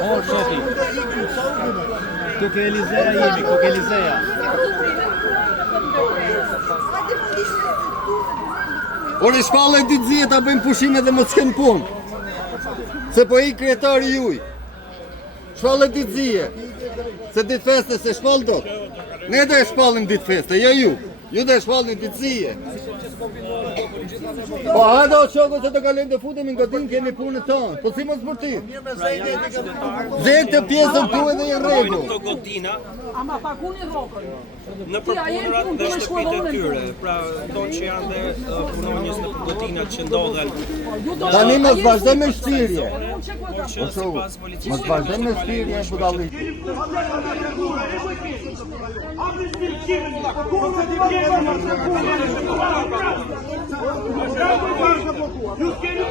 O, shofi. Këtu ke Elizeja jemi, këtu ke Elizeja. Ore shpallë e ditë zije ta bëjmë pushime dhe mos s'ken punë. Se po i kretari juj. Shpallë e ditë zije. Se ditë feste se shpallë do. Ne dhe e shpallim ditë feste, jo ju. Ju dhe e shpallin ditë zije. Po hajde o shoko se të kalojmë të futemi në godinë, kemi punën tonë. Po si mos bërtit? Zek të pjesën tu edhe i rregull. Këto godina Ama paguni rrokën. në përpunërat dhe shtëpitë e tyre. Pra, do që janë dhe punonjës në godinat që ndodhen. Tani mos vazhdo me shtirje. Por që sipas policisë Mos vazhdo me shtirje budallik. Ju keni